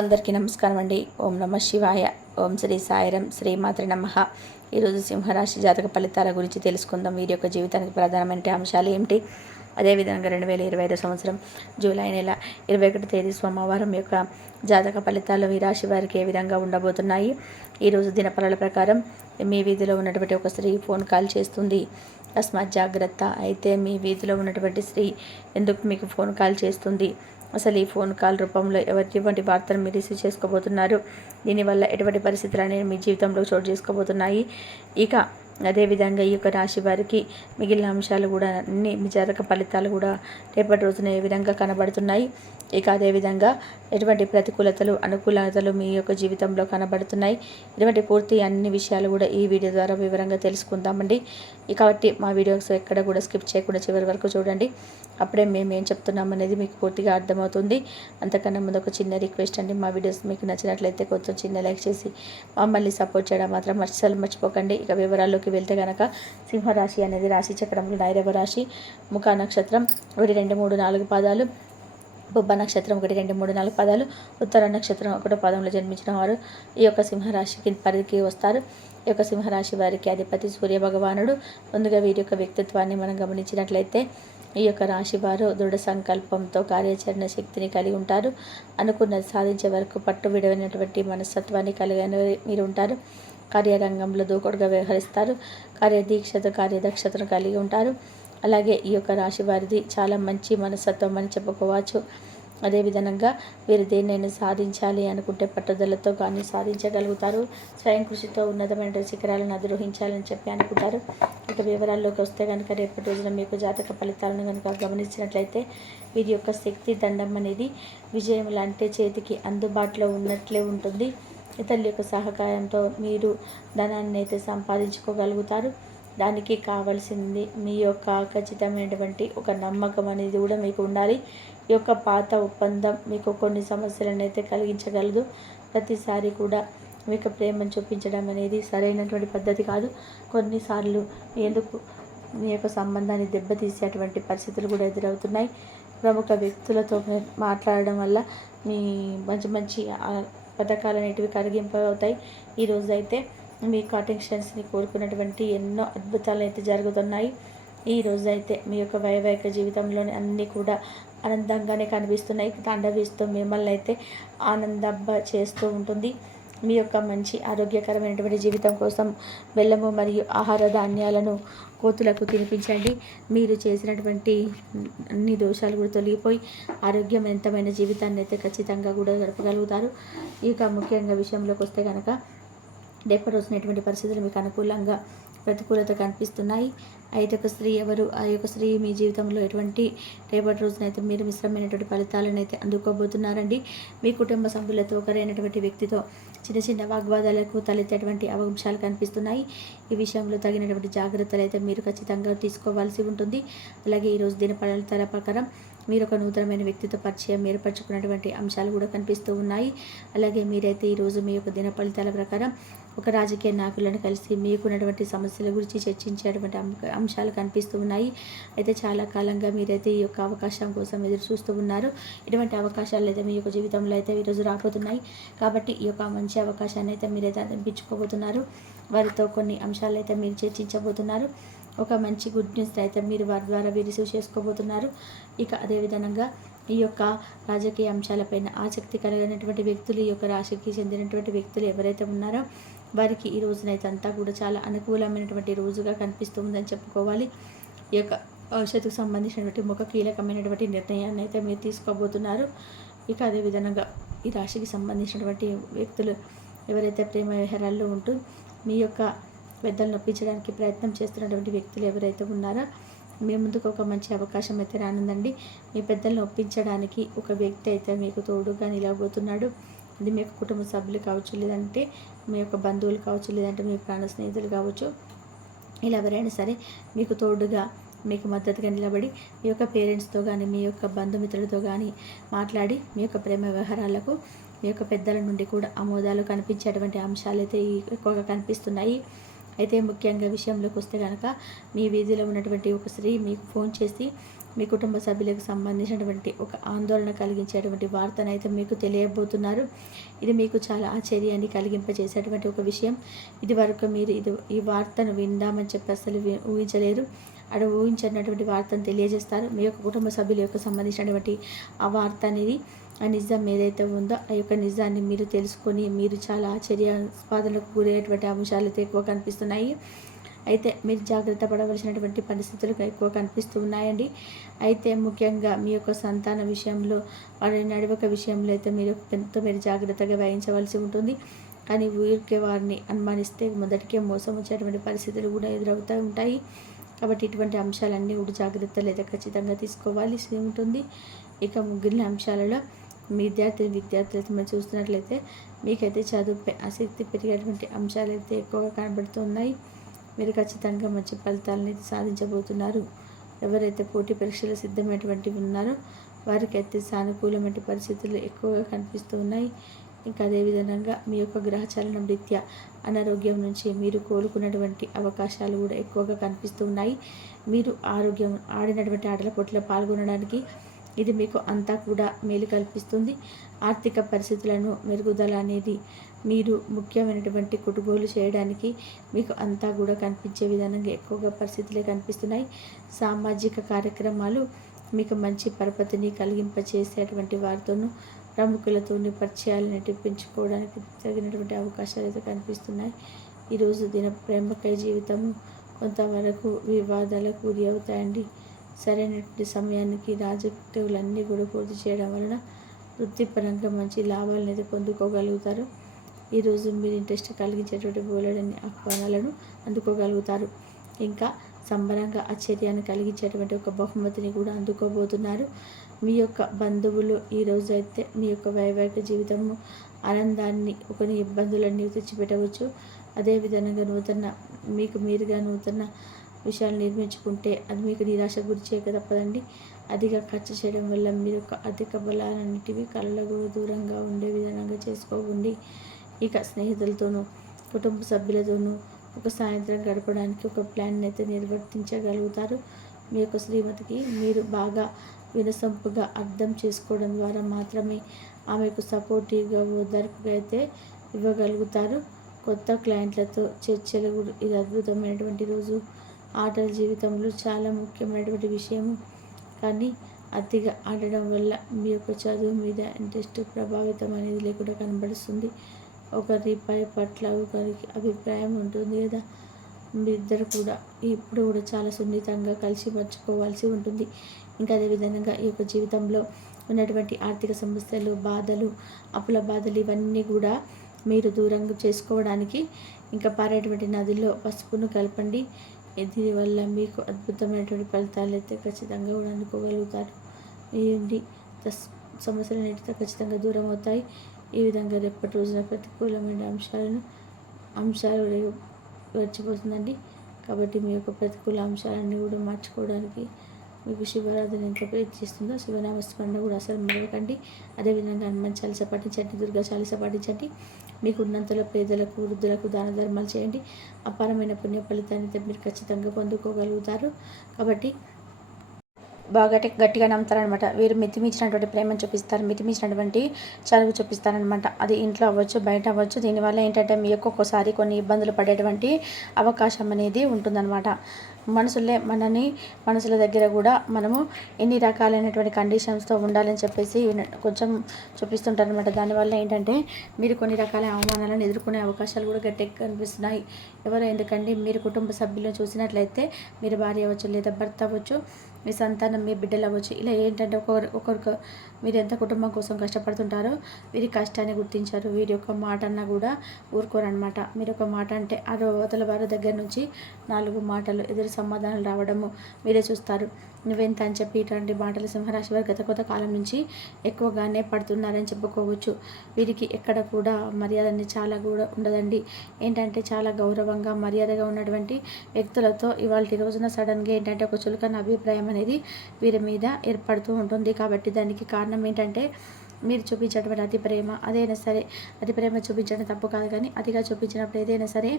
అందరికీ నమస్కారం అండి. ఓం నమ శివాయ. ఓం శ్రీ సాయిరం. శ్రీమాత్రి నమః. ఈరోజు సింహరాశి జాతక ఫలితాల గురించి తెలుసుకుందాం. వీరి యొక్క జీవితానికి ప్రధానమైన అంశాలు ఏమిటి? అదేవిధంగా 2025 సంవత్సరం జూలై నెల 21 తేదీ సోమవారం యొక్క జాతక ఫలితాలు ఈ రాశి వారికి ఏ విధంగా ఉండబోతున్నాయి? ఈరోజు దినఫలాల ప్రకారం మీ వీధిలో ఉన్నటువంటి ఒక స్త్రీ ఫోన్ కాల్ చేస్తుంది. తస్మాత్ జాగ్రత్త. అయితే మీ వీధిలో ఉన్నటువంటి స్త్రీ ఎందుకు మీకు ఫోన్ కాల్ చేస్తుంది? అసలు ఈ ఫోన్ కాల్ రూపంలో ఎటువంటి వార్తలు మీరు రిసీవ్ చేసుకోబోతున్నారు? దీనివల్ల ఎటువంటి పరిస్థితులు అనేవి మీ జీవితంలో చోటు చేసుకోబోతున్నాయి? ఇక అదేవిధంగా ఈ యొక్క రాశి వారికి మిగిలిన అంశాలు కూడా అన్ని మీ జాతక ఫలితాలు కూడా రేపటి రోజున ఏ విధంగా కనబడుతున్నాయి? ఇక అదేవిధంగా ఎటువంటి ప్రతికూలతలు అనుకూలతలు మీ యొక్క జీవితంలో కనబడుతున్నాయి? ఇటువంటి పూర్తి అన్ని విషయాలు కూడా ఈ వీడియో ద్వారా వివరంగా తెలుసుకుందామండి. కాబట్టి మా వీడియోస్ ఎక్కడ కూడా స్కిప్ చేయకుండా చివరి వరకు చూడండి. అప్పుడే మేము ఏం చెప్తున్నాం అనేది మీకు పూర్తిగా అర్థమవుతుంది. అంతకన్నా ముందు ఒక చిన్న రిక్వెస్ట్ అండి. మా వీడియోస్ మీకు నచ్చినట్లయితే కొంచెం చిన్న లైక్ చేసి మమ్మల్ని సపోర్ట్ చేయడం మాత్రం అస్సలు మర్చిపోకండి. ఇక వివరాల్లోకి వెళ్తే కనుక సింహరాశి అనేది రాశి చక్రంలో 9వ రాశి. ముఖ నక్షత్రం 1, 2, 3, 4 పాదాలు, బొబ్బ నక్షత్రం 1, 2, 3, 4 పాదాలు, ఉత్తర నక్షత్రం 1వ పాదంలో జన్మించిన వారు ఈ యొక్క సింహరాశికి పరిధికి వస్తారు. ఈ యొక్క సింహరాశి వారికి అధిపతి సూర్య భగవానుడు. ముందుగా వీరి యొక్క వ్యక్తిత్వాన్ని మనం గమనించినట్లయితే ఈ యొక్క రాశి వారు దృఢ సంకల్పంతో కార్యాచరణ శక్తిని కలిగి ఉంటారు. అనుకున్నది సాధించే వరకు పట్టు విడవైనటువంటి మనస్తత్వాన్ని కలిగిన మీరు ఉంటారు. కార్యరంగంలో దూకుడుగా వ్యవహరిస్తారు. కార్యదక్షతను కలిగి ఉంటారు. అలాగే ఈ యొక్క రాశి వారిది చాలా మంచి మనస్తత్వం అని చెప్పుకోవచ్చు. అదేవిధంగా వీరు దేన్నైనా సాధించాలి అనుకుంటే పట్టుదలతో కానీ సాధించగలుగుతారు. స్వయం కృషితో ఉన్నతమైన శిఖరాలను అధిరోహించాలని చెప్పి అనుకుంటారు. ఇక వివరాల్లోకి వస్తే కనుక రేపటి రోజున మీకు జాతక ఫలితాలను కనుక గమనించినట్లయితే వీరి యొక్క శక్తి దండం అనేది విజయం లాంటి చేతికి అందుబాటులో ఉన్నట్లే ఉంటుంది. ఇతరుల యొక్క సహకారంతో మీరు ధనాన్ని అయితే సంపాదించుకోగలుగుతారు. దానికి కావాల్సింది మీ యొక్క ఖచ్చితమైనటువంటి ఒక నమ్మకం అనేది కూడా మీకు ఉండాలి. ఈ యొక్క పాత ఒప్పందం మీకు కొన్ని సమస్యలను అయితే కలిగించగలదు. ప్రతిసారి కూడా మీకు ప్రేమను చూపించడం అనేది సరైనటువంటి పద్ధతి కాదు. కొన్నిసార్లు ఎందుకు మీ యొక్క సంబంధాన్ని దెబ్బతీసేటువంటి పరిస్థితులు కూడా ఎదురవుతున్నాయి. ప్రముఖ వ్యక్తులతో మాట్లాడడం వల్ల మీ మంచి మంచి పథకాలు అనేటివి కరిగింపవుతాయి. ఈరోజు అయితే మీ అటెన్షన్స్ని కోరుకున్నటువంటి ఎన్నో అద్భుతాలు అయితే జరుగుతున్నాయి. ఈ రోజు అయితే మీ యొక్క వైవాహిక జీవితంలోని అన్నీ కూడా ఆనందంగానే కనిపిస్తున్నాయి. తాండవిస్తూ మిమ్మల్ని అయితే ఆనందబ్బ చేస్తూ ఉంటుంది. మీ యొక్క మంచి ఆరోగ్యకరమైనటువంటి జీవితం కోసం బెల్లము మరియు ఆహార ధాన్యాలను కోతులకు తినిపించండి. మీరు చేసినటువంటి అన్ని దోషాలు కూడా తొలగిపోయి ఆరోగ్యవంతమైన జీవితాన్ని అయితే ఖచ్చితంగా కూడా గడపగలుగుతారు. ఇక ముఖ్యంగా విషయంలోకి వస్తే కనుక రేపటి రోజున ఎటువంటి పరిస్థితులు మీకు అనుకూలంగా ప్రతికూలత కనిపిస్తున్నాయి. అయితే ఒక స్త్రీ ఎవరు? ఆ యొక్క స్త్రీ మీ జీవితంలో ఎటువంటి రేపటి రోజునైతే మీరు మిశ్రమైనటువంటి ఫలితాలను అయితే అందుకోబోతున్నారండి. మీ కుటుంబ సభ్యులతో ఒకరైనటువంటి వ్యక్తితో చిన్న చిన్న వాగ్వాదాలకు తలెత్తేటువంటి అంశాలు కనిపిస్తున్నాయి. ఈ విషయంలో తగినటువంటి జాగ్రత్తలు అయితే మీరు ఖచ్చితంగా తీసుకోవాల్సి ఉంటుంది. అలాగే ఈరోజు దిన ఫలితాల ప్రకారం మీరు ఒక నూతనమైన వ్యక్తితో పరిచయం ఏర్పరచుకున్నటువంటి అంశాలు కూడా కనిపిస్తూ ఉన్నాయి. అలాగే మీరైతే ఈరోజు మీ యొక్క దిన ఫలితాల ప్రకారం ఒక రాజకీయ నాయకులను కలిసి మీకున్నటువంటి సమస్యల గురించి చర్చించేటువంటి అంశాలు కనిపిస్తూ ఉన్నాయి. అయితే చాలా కాలంగా మీరైతే ఈ యొక్క అవకాశం కోసం ఎదురు చూస్తూ ఉన్నారు. ఇటువంటి అవకాశాలు అయితే మీ యొక్క జీవితంలో అయితే ఈరోజు రాబోతున్నాయి. కాబట్టి ఈ యొక్క మంచి అవకాశాన్ని అయితే మీరైతే అందించుకోబోతున్నారు. వారితో కొన్ని అంశాలు అయితే మీరు చర్చించబోతున్నారు. ఒక మంచి గుడ్ న్యూస్ అయితే మీరు వారి ద్వారా రిసీవ్ చేసుకోబోతున్నారు. ఇక అదేవిధంగా ఈ యొక్క రాజకీయ అంశాలపైన ఆసక్తి కలిగినటువంటి వ్యక్తులు, ఈ యొక్క రాశికి చెందినటువంటి వ్యక్తులు ఎవరైతే ఉన్నారో వారికి ఈ రోజునైతే అంతా కూడా చాలా అనుకూలమైనటువంటి రోజుగా కనిపిస్తుందని చెప్పుకోవాలి. ఈ యొక్క భవిష్యత్తుకు సంబంధించినటువంటి ఒక కీలకమైనటువంటి నిర్ణయాన్ని అయితే మీరు తీసుకోబోతున్నారు. ఇక అదేవిధంగా ఈ రాశికి సంబంధించినటువంటి వ్యక్తులు ఎవరైతే ప్రేమ వ్యవహారాల్లో ఉంటూ మీ యొక్క పెద్దలను ఒప్పించడానికి ప్రయత్నం చేస్తున్నటువంటి వ్యక్తులు ఎవరైతే ఉన్నారో మీ ముందుకు ఒక మంచి అవకాశం అయితే రానుందండి. మీ పెద్దలను ఒప్పించడానికి ఒక వ్యక్తి అయితే మీకు తోడుగా నిలవబోతున్నాడు. అది మీ యొక్క కుటుంబ సభ్యులు కావచ్చు, లేదంటే మీ యొక్క బంధువులు కావచ్చు, లేదంటే మీ ప్రాణ స్నేహితులు కావచ్చు. ఇలా ఎవరైనా సరే మీకు తోడుగా మీకు మద్దతుగా నిలబడి మీ యొక్క పేరెంట్స్తో కానీ మీ యొక్క బంధుమిత్రులతో కానీ మాట్లాడి మీ యొక్క ప్రేమ వ్యవహారాలకు మీ యొక్క పెద్దల నుండి కూడా ఆమోదాలు కనిపించేటువంటి అంశాలు అయితే ఎక్కువగా కనిపిస్తున్నాయి. అయితే ముఖ్యంగా విషయంలోకి వస్తే కనుక మీ వీధిలో ఉన్నటువంటి ఒక స్త్రీ మీకు ఫోన్ చేసి మీ కుటుంబ సభ్యులకు సంబంధించినటువంటి ఒక ఆందోళన కలిగించేటువంటి వార్తనైతే మీకు తెలియబోతున్నారు. ఇది మీకు చాలా ఆశ్చర్యాన్ని కలిగింపజేసేటువంటి ఒక విషయం. ఇది వరకు మీరు ఈ వార్తను విందామని చెప్పి అసలు ఊహించలేరు. ఊహించినటువంటి వార్తను తెలియజేస్తారు. మీ యొక్క కుటుంబ సభ్యుల యొక్క సంబంధించినటువంటి ఆ వార్త అనేది, ఆ నిజం ఏదైతే ఉందో ఆ యొక్క నిజాన్ని మీరు తెలుసుకొని మీరు చాలా ఆశ్చర్యాస్పదలకు గురయ్యేటువంటి అంశాలు అయితే ఎక్కువ కనిపిస్తున్నాయి. అయితే మీరు జాగ్రత్త పడవలసినటువంటి పరిస్థితులు ఎక్కువ కనిపిస్తూ ఉన్నాయండి. అయితే ముఖ్యంగా మీ యొక్క సంతాన విషయంలో, వారి నడవక విషయంలో అయితే మీరు జాగ్రత్తగా వహించవలసి ఉంటుంది. కానీ ఊరికే వారిని అనుమానిస్తే మొదటికే మోసం వచ్చేటువంటి పరిస్థితులు కూడా ఎదురవుతూ ఉంటాయి. కాబట్టి ఇటువంటి అంశాలన్నీ కూడా జాగ్రత్తలు అయితే ఖచ్చితంగా తీసుకోవాల్సి ఉంటుంది. ఇక మిగిలిన అంశాలలో మీ విద్యార్థులైతే మీరు చూస్తున్నట్లయితే మీకైతే చదువుపై ఆసక్తి పెరిగేటువంటి అంశాలు అయితే ఎక్కువగా కనబడుతున్నాయి. మీరు ఖచ్చితంగా మంచి ఫలితాలని సాధించబోతున్నారు. ఎవరైతే పోటీ పరీక్షలు సిద్ధమైనటువంటి ఉన్నారో వారికైతే సానుకూలమైన పరిస్థితులు ఎక్కువగా కనిపిస్తూ ఉన్నాయి. ఇంకా అదేవిధంగా మీ యొక్క గ్రహచాలనం రీత్యా అనారోగ్యం నుంచి మీరు కోలుకున్నటువంటి అవకాశాలు కూడా ఎక్కువగా కనిపిస్తూ ఉన్నాయి. మీరు ఆడినటువంటి ఆటల పోటీలో పాల్గొనడానికి ఇది మీకు అంతా కూడా మేలు కల్పిస్తుంది. ఆర్థిక పరిస్థితులను మెరుగుదల అనేది మీరు ముఖ్యమైనటువంటి కొనుగోలు చేయడానికి మీకు అంతా కూడా కనిపించే విధానంగా ఎక్కువగా పరిస్థితులే కనిపిస్తున్నాయి. సామాజిక కార్యక్రమాలు మీకు మంచి పరపతిని కలిగింపచేసేటువంటి వారితోనూ ప్రముఖులతోని పరిచయాలను పెంచుకోవడానికి తగినటువంటి అవకాశాలు అయితే కనిపిస్తున్నాయి. ఈరోజు ప్రేమకై జీవితము కొంతవరకు వివాదాలకు గురి అవుతాయండి. సరైనటువంటి సమయానికి రాజకీయాలన్నీ కూడా పూర్తి చేయడం వలన వృత్తిపరంగా మంచి లాభాలను అయితే పొందుకోగలుగుతారు. ఈరోజు మీరు ఇంట్రెస్ట్ కలిగించేటువంటి బోలెడన్ని ఆహ్వానాలను అందుకోగలుగుతారు. ఇంకా సంబరంగా ఆశ్చర్యాన్ని కలిగించేటువంటి ఒక బహుమతిని కూడా అందుకోబోతున్నారు. మీ యొక్క బంధువులు ఈరోజు అయితే మీ యొక్క వైవాహిక జీవితము ఆనందాన్ని కొన్ని ఇబ్బందులన్నీ తెచ్చిపెట్టవచ్చు. అదేవిధంగా మీరుగా నూతన విషయాలు నిర్మించుకుంటే అది మీకు నిరాశ గురిచేయక తప్పదండి. అధిక ఖర్చు చేయడం వల్ల మీరు అధిక బలాలన్నిటివి కళ్ళకు దూరంగా ఉండే విధంగా చేసుకోండి. ఇక స్నేహితులతోనూ కుటుంబ సభ్యులతోనూ ఒక సాయంత్రం గడపడానికి ఒక ప్లాన్ అయితే నిర్వర్తించగలుగుతారు. మీ యొక్క శ్రీమతికి మీరు బాగా వినసొంపుగా అర్థం చేసుకోవడం ద్వారా మాత్రమే ఆమెకు సపోర్టివ్గా ఓదార్పుగా అయితే ఇవ్వగలుగుతారు. కొత్త క్లయింట్లతో చర్చలు ఇది అద్భుతమైనటువంటి రోజు. ఆటల జీవితంలో చాలా ముఖ్యమైనటువంటి విషయము. కానీ అతిగా ఆడడం వల్ల మీ యొక్క చదువు మీద ఇంట్రెస్ట్ ప్రభావితం అనేది లేకుండా కనబడుతుంది. ఒకరి పట్ల ఒకరికి అభిప్రాయం ఉంటుంది కదా. మీరిద్దరు కూడా ఇప్పుడు కూడా చాలా సున్నితంగా కలిసి మర్చుకోవాల్సి ఉంటుంది. ఇంకా అదేవిధంగా ఈ యొక్క జీవితంలో ఉన్నటువంటి ఆర్థిక సమస్యలు, బాధలు, అప్పుల బాధలు ఇవన్నీ కూడా మీరు దూరంగా చేసుకోవడానికి ఇంకా పారేటువంటి నదిలో పసుపును కలపండి. దీనివల్ల మీకు అద్భుతమైనటువంటి ఫలితాలు అయితే ఖచ్చితంగా కూడా అందుకోగలుగుతారు. ఈ సమస్యలన్నిటితో ఖచ్చితంగా దూరం అవుతాయి. ఈ విధంగా రేపటి రోజున ప్రతికూలమైన అంశాలు గడిచిపోతుందండి. కాబట్టి మీ యొక్క ప్రతికూల అంశాలన్నీ కూడా మార్చుకోవడానికి మీకు శివారాధన ఎంత ప్రయత్నిస్తుందో శివనామస్మరణ కూడా అసలు మరవకండి. అదేవిధంగా హనుమాన్ చాలీసా పాటించండి, దుర్గా చాలీసా పాటించండి. మీకు ఉన్నంతలో పేదలకు, వృద్ధులకు దాన ధర్మాలు చేయండి. అపారమైన పుణ్య ఫలితాన్ని మీరు ఖచ్చితంగా పొందుకోగలుగుతారు. కాబట్టి బాగా గట్టిగా నమ్ముతారనమాట. వీరు మితిమించినటువంటి ప్రేమను చూపిస్తారు, మితిమించినటువంటి చదువు చూపిస్తారనమాట. అది ఇంట్లో అవ్వచ్చు, బయట అవ్వచ్చు. దీనివల్ల ఏంటంటే మీ యొక్క ఒక్కోసారి కొన్ని ఇబ్బందులు పడేటువంటి అవకాశం అనేది ఉంటుందన్నమాట. మనసుల దగ్గర కూడా మనము ఎన్ని రకాలైనటువంటి కండిషన్స్తో ఉండాలని చెప్పేసి కొంచెం చూపిస్తుంటారనమాట. దానివల్ల ఏంటంటే మీరు కొన్ని రకాల అవమానాలను ఎదుర్కొనే అవకాశాలు కూడా గట్టిగా కనిపిస్తున్నాయి. ఎందుకంటే మీరు కుటుంబ సభ్యులను చూసినట్లయితే మీరు భార్య అవ్వచ్చు, లేదా భర్త అవ్వచ్చు, మీ సంతానం, మీ బిడ్డలు అవ్వచ్చు. ఇలా ఏంటంటే ఒకరికి మీరు ఎంత కుటుంబం కోసం కష్టపడుతుంటారో వీరి కష్టాన్ని గుర్తించారు. వీరి యొక్క మాట అన్నా కూడా ఊరుకోరనమాట. మీరు ఒక మాట అంటే అవతల వారి దగ్గర నుంచి 4 మాటలు ఎదురు సమాధానాలు రావడము మీరే చూస్తారు. నువ్వెంత అని చెప్పి ఇటువంటి మాటలు సింహరాశి వారు గత కాలం నుంచి ఎక్కువగానే పడుతున్నారని చెప్పుకోవచ్చు. వీరికి ఎక్కడ కూడా మర్యాదని చాలా కూడా ఉండదండి. ఏంటంటే చాలా గౌరవంగా, మర్యాదగా ఉన్నటువంటి వ్యక్తులతో ఇవాళ రోజున సడన్గా ఏంటంటే ఒక చులకన అభిప్రాయం అనేది వీరి మీద ఏర్పడుతూ ఉంటుంది. కాబట్టి దానికి కారణం ఏంటంటే మీరు చూపించేటువంటి అతి ప్రేమ అదైనా సరే, అతి ప్రేమ చూపించడం తప్పు కాదు, కానీ అతిగా చూపించినప్పుడు ఏదైనా సరే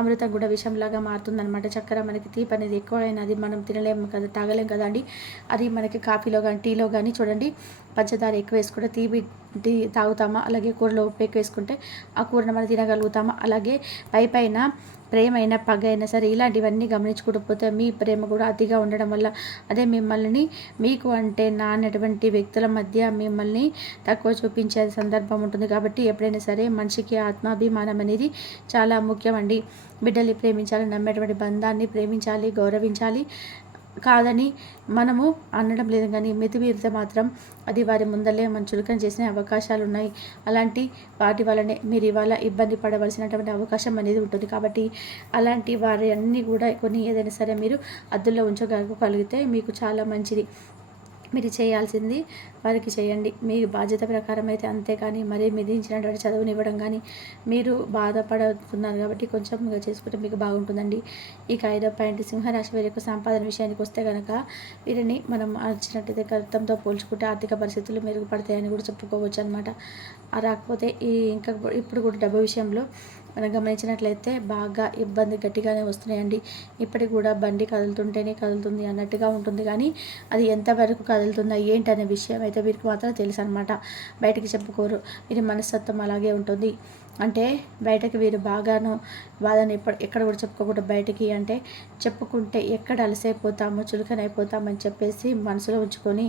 అమృతం కూడా విషంలాగా మారుతుందన్నమాట. చక్కెర మనకి తీపి అనేది ఎక్కువ అయినది మనం తినలేము కదా, తాగలేం కదండి. అది మనకి కాఫీలో కానీ టీలో కానీ చూడండి, పంచదార ఎక్కువ వేసుకుంటే టీ తాగుతామా, అలాగే కూరలో ఉప్పు ఎక్కువ వేసుకుంటే ఆ కూరను మనం తినగలుగుతామా, అలాగే పైన ప్రేమ అయినా పగ అయినా సరే ఇలాంటివన్నీ గమనించుకుంటూ పోతే మీ ప్రేమ కూడా అతిగా ఉండడం వల్ల అదే మిమ్మల్ని మీకు అంటే నాన్నటువంటి వ్యక్తుల మధ్య మిమ్మల్ని తక్కువ చూపించే సందర్భం ఉంటుంది. కాబట్టి ఎప్పుడైనా సరే మనిషికి ఆత్మాభిమానం అనేది చాలా ముఖ్యమండి. బిడ్డల్ని ప్రేమించాలి, నమ్మేటువంటి బంధాన్ని ప్రేమించాలి, గౌరవించాలి. కాదని మనము అనడం లేదు, కానీ మితిమీరితే మాత్రం అది వారి ముందలే మనం చులకన చేసిన అవకాశాలు ఉన్నాయి. అలాంటి వాటి వల్లనే మీరు ఇవాళ ఇబ్బంది పడవలసినటువంటి అవకాశం అనేది ఉంటుంది. కాబట్టి అలాంటి వారి అన్నీ కూడా కొన్ని ఏదైనా సరే మీరు అద్దుల్లో ఉంచగలిగితే మీకు చాలా మంచిది. మీరు చేయాల్సింది వారికి చేయండి, మీ బాధ్యత ప్రకారం అయితే. అంతేకాని మరీ మిదించినటువంటి చదువునివ్వడం కానీ మీరు బాధపడుతున్నారు కాబట్టి కొంచెం చేసుకుంటే మీకు బాగుంటుందండి. ఇక 5వ పాయింట్, సింహరాశి వారి యొక్క సంపాదన విషయానికి వస్తే కనుక వీరిని మనం వచ్చినట్టయితే గతంతో పోల్చుకుంటే ఆర్థిక పరిస్థితులు మెరుగుపడతాయని కూడా చెప్పుకోవచ్చు అనమాట. రాకపోతే ఇంకా ఇప్పుడు కూడా డబ్బు విషయంలో మనం గమనించినట్లయితే బాగా ఇబ్బంది గట్టిగానే వస్తున్నాయండి. ఇప్పటికి కూడా బండి కదులుతుంటేనే కదులుతుంది అన్నట్టుగా ఉంటుంది, కానీ అది ఎంతవరకు కదులుతుందా ఏంటి అనే విషయం అయితే వీరికి మాత్రం తెలుసు అనమాట. బయటికి చెప్పుకోరు, వీరి మనస్తత్వం అలాగే ఉంటుంది. అంటే బయటకు వీరు బాగాను బాధను ఎక్కడ కూడా చెప్పుకోకుండా బయటికి అంటే చెప్పుకుంటే ఎక్కడ అలసైపోతాము, చులకనైపోతామని చెప్పేసి మనసులో ఉంచుకొని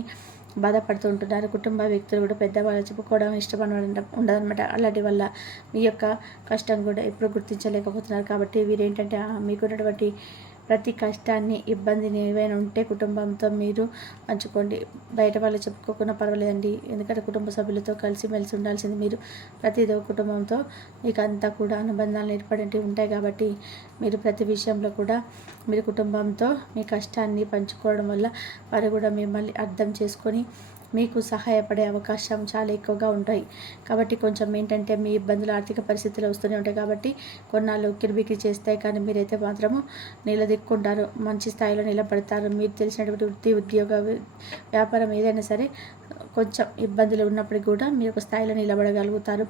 బాధపడుతూ ఉంటున్నారు. కుటుంబ వ్యక్తులు కూడా పెద్దవాళ్ళు చెప్పుకోవడం ఇష్టపడడం ఉండదన్నమాట. అలాంటి వల్ల మీ యొక్క కష్టం కూడా ఎప్పుడు గుర్తించలేకపోతున్నారు. కాబట్టి వీరేంటంటే మీకున్నటువంటి ప్రతి కష్టాన్ని, ఇబ్బందిని ఏవైనా ఉంటే కుటుంబంతో మీరు పంచుకోండి. బయట వాళ్ళు చెప్పుకోకుండా పర్వాలేదండి, ఎందుకంటే కుటుంబ సభ్యులతో కలిసిమెలిసి ఉండాల్సింది మీరు. ప్రతిదో కుటుంబంతో మీకు అంతా కూడా అనుబంధాలు ఏర్పడి ఉంటాయి. కాబట్టి మీరు ప్రతి విషయంలో కూడా మీరు కుటుంబంతో మీ కష్టాన్ని పంచుకోవడం వల్ల వారు కూడా మిమ్మల్ని అర్థం చేసుకొని మీకు సహాయపడే అవకాశం చాలా ఎక్కువగా ఉంటాయి. కాబట్టి కొంచెం ఏంటంటే మీ ఇబ్బందులు ఆర్థిక పరిస్థితులు వస్తూనే ఉంటాయి. కాబట్టి కొన్నాళ్ళు కిరిబికి చేస్తాయి, కానీ మీరైతే మాత్రము నిలదొక్కుంటారు, మంచి స్థాయిలో నిలబడతారు. మీరు తెలిసినటువంటి వృత్తి, ఉద్యోగ, వ్యాపారం ఏదైనా సరే కొంచెం ఇబ్బందులు ఉన్నప్పటికీ కూడా మీరు ఒక స్థాయిలో నిలబడగలుగుతారు,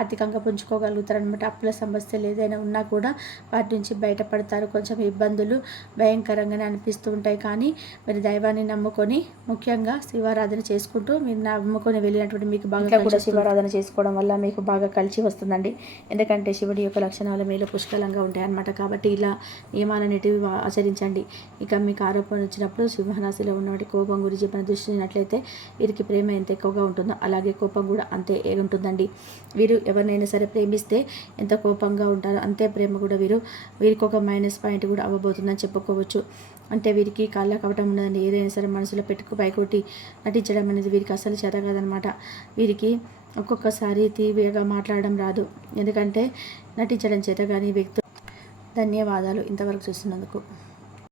ఆర్థికంగా పుంజుకోగలుగుతారు అనమాట. అప్పుల సమస్యలు ఏదైనా ఉన్నా కూడా వాటి నుంచి బయటపడతారు. కొంచెం ఇబ్బందులు భయంకరంగానే అనిపిస్తూ ఉంటాయి, కానీ మీరు దైవాన్ని నమ్ముకొని ముఖ్యంగా శివారాధన చేసుకుంటూ మీరు నమ్ముకొని వెళ్ళినటువంటి మీకు బాగా కూడా శివారాధన చేసుకోవడం వల్ల మీకు బాగా కలిసి వస్తుందండి. ఎందుకంటే శివుడి యొక్క లక్షణాలు మీలో పుష్కలంగా ఉంటాయి అన్నమాట. కాబట్టి ఇలా నియమాలన్నిటివి ఆచరించండి. ఇక మీకు ఆరోపణ వచ్చినప్పుడు సింహరాశిలో ఉన్నటువంటి కోపం గురించి మనం దృష్టినట్లయితే వీరికి ప్రేమ ఎంత ఎక్కువగా ఉంటుందో అలాగే కోపం కూడా అంతే ఉంటుందండి. వీరు ఎవరినైనా సరే ప్రేమిస్తే ఎంత కోపంగా ఉంటారో అంతే ప్రేమ కూడా వీరికి ఒక మైనస్ పాయింట్ కూడా అవ్వబోతుందని చెప్పుకోవచ్చు. అంటే వీరికి కాళ్ళ కవటం ఉండదండి. ఏదైనా సరే మనసులో పైకొట్టి నటించడం అనేది వీరికి అసలు చేత కాదనమాట. వీరికి ఒక్కొక్కసారి తీవ్రంగా మాట్లాడడం రాదు, ఎందుకంటే నటించడం చేత కానీ వ్యక్తులు. ధన్యవాదాలు ఇంతవరకు చూస్తున్నందుకు.